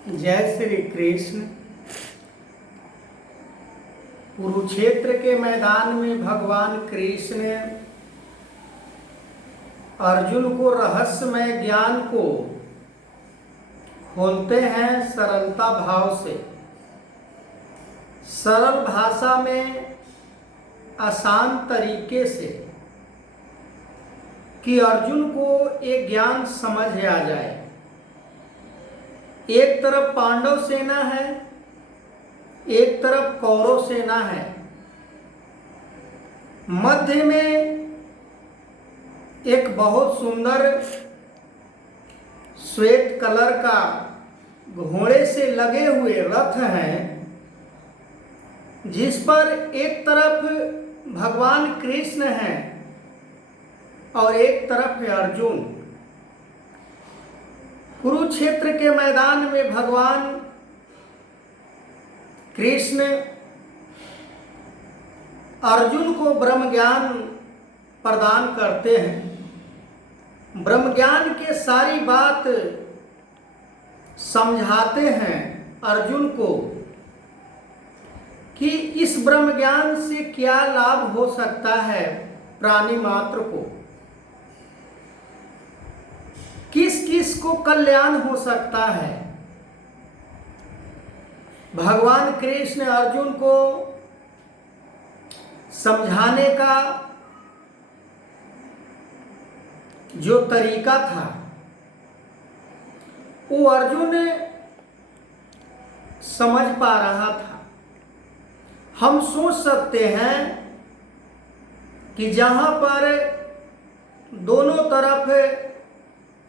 जय श्री कृष्ण। कुरुक्षेत्र के मैदान में भगवान कृष्ण अर्जुन को रहस्यमय ज्ञान को खोलते हैं सरलता भाव से, सरल भाषा में, आसान तरीके से, कि अर्जुन को एक ज्ञान समझ आ जाए। एक तरफ पांडव सेना है, एक तरफ कौरव सेना है, मध्य में एक बहुत सुंदर श्वेत कलर का घोड़े से लगे हुए रथ हैं, जिस पर एक तरफ भगवान कृष्ण हैं और एक तरफ है अर्जुन। कुरुक्षेत्र के मैदान में भगवान कृष्ण अर्जुन को ब्रह्म ज्ञान प्रदान करते हैं। ब्रह्म ज्ञान के सारी बात समझाते हैं अर्जुन को कि इस ब्रह्म ज्ञान से क्या लाभ हो सकता है प्राणी मात्र को, किस किस को कल्याण हो सकता है। भगवान कृष्ण अर्जुन को समझाने का जो तरीका था वो अर्जुन समझ पा रहा था। हम सोच सकते हैं कि जहां पर दोनों तरफ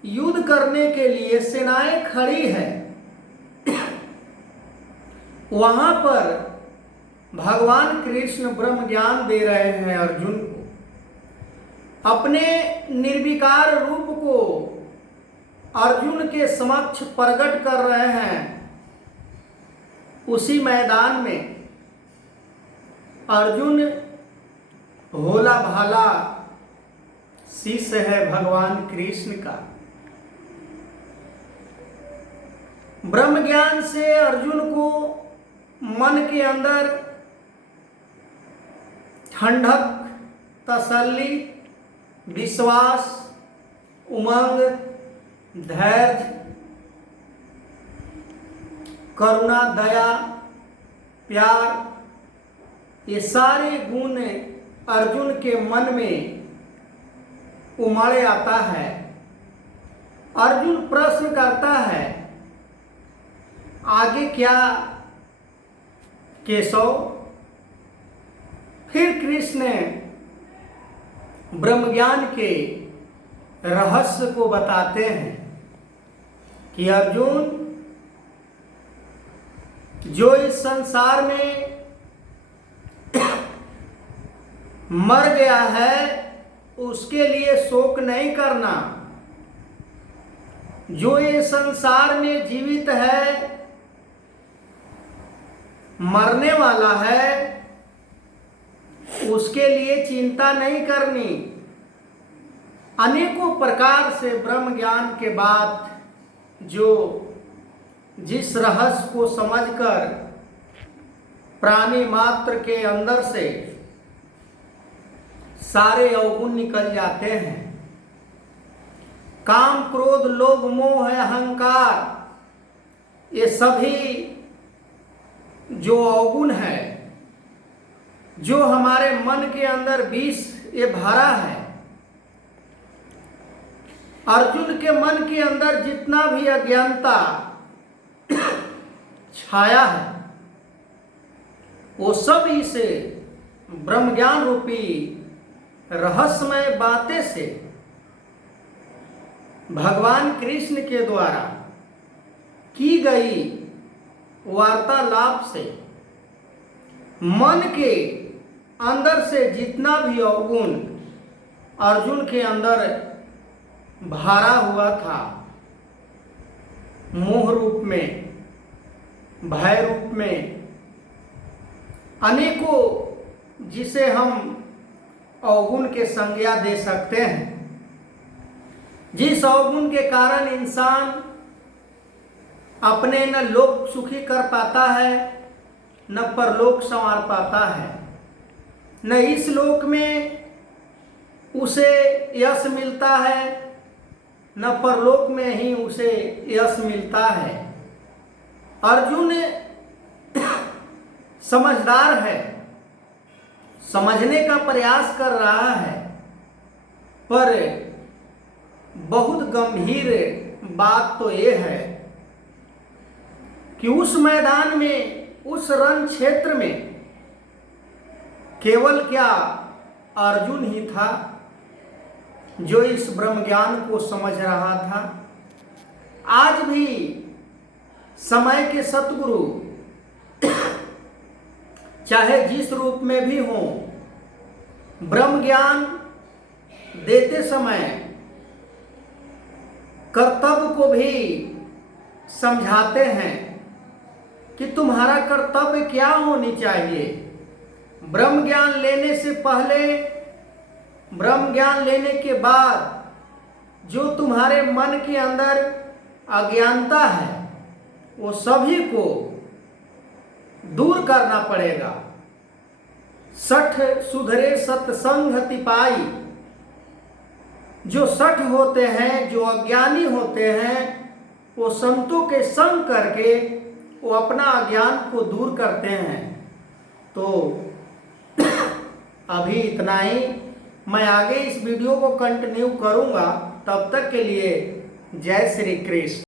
युद्ध करने के लिए सेनाएं खड़ी है, वहां पर भगवान कृष्ण ब्रह्म ज्ञान दे रहे हैं अर्जुन को। अपने निर्विकार रूप को अर्जुन के समक्ष प्रकट कर रहे हैं। उसी मैदान में अर्जुन भोला भाला शिष्य है भगवान कृष्ण का। ब्रह्म ज्ञान से अर्जुन को मन के अंदर ठंडक, तसल्ली, विश्वास, उमंग, धैर्य, करुणा, दया, प्यार, ये सारे गुण अर्जुन के मन में उमड़ आता है। अर्जुन प्रश्न करता है, आगे क्या केशव? फिर कृष्ण ब्रह्म ज्ञान के रहस्य को बताते हैं कि अर्जुन, जो इस संसार में मर गया है उसके लिए शोक नहीं करना। जो ये संसार में जीवित है, मरने वाला है, उसके लिए चिंता नहीं करनी। अनेकों प्रकार से ब्रह्म ज्ञान के बाद जो जिस रहस्य को समझकर प्राणी मात्र के अंदर से सारे अवगुण निकल जाते हैं। काम, क्रोध, लोभ, मोह, अहंकार, ये सभी जो अवगुण है, जो हमारे मन के अंदर विष ये भरा है, अर्जुन के मन के अंदर जितना भी अज्ञानता छाया है, वो सब इसे ब्रह्म ज्ञान रूपी रहस्यमय बातें से भगवान कृष्ण के द्वारा की गई वार्तालाप से मन के अंदर से जितना भी अवगुण अर्जुन के अंदर भरा हुआ था, मोह रूप में, भय रूप में, अनेकों जिसे हम अवगुण के संज्ञा दे सकते हैं, जिस अवगुण के कारण इंसान अपने न लोक सुखी कर पाता है, न परलोक संवार पाता है। न इस लोक में उसे यश मिलता है, न परलोक में ही उसे यश मिलता है। अर्जुन समझदार है, समझने का प्रयास कर रहा है, पर बहुत गंभीर बात तो ये है कि उस मैदान में, उस रण क्षेत्र में केवल क्या अर्जुन ही था जो इस ब्रह्म ज्ञान को समझ रहा था। आज भी समय के सतगुरु चाहे जिस रूप में भी हों, ब्रह्म ज्ञान देते समय कर्तव्य को भी समझाते हैं कि तुम्हारा कर्तव्य क्या होनी चाहिए। ब्रह्म ज्ञान लेने से पहले, ब्रह्म ज्ञान लेने के बाद जो तुम्हारे मन के अंदर अज्ञानता है वो सभी को दूर करना पड़ेगा। सठ सुधरे सत्संग तिपाई। जो सठ होते हैं, जो अज्ञानी होते हैं, वो संतों के संग करके वो अपना अज्ञान को दूर करते हैं। तो अभी इतना ही। मैं आगे इस वीडियो को कंटिन्यू करूंगा। तब तक के लिए जय श्री कृष्ण।